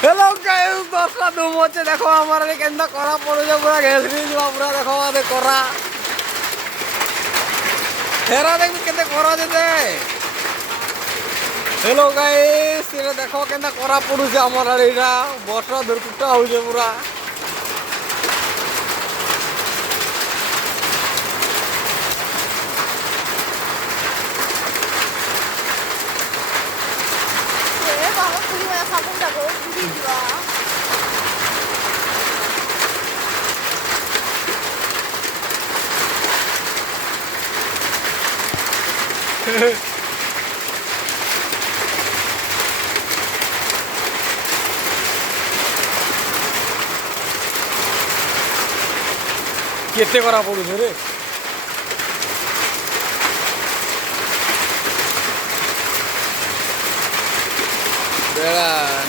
Hello guys दोस्तों तुम होचे देखो हमारे केंदा करा पड़ो जो पूरा घेसरी जो पूरा देखो आदे करा हेरा देख केंदा करा देते हेलो गाइस ये देखो केंदा करा पड़ो जो हमारा एटा वर्षा दुर्कुटा हो जे पूरा 가본다고 우리 좋아. କେତେ କରା ପଡୁଛି ରେ ବେଳା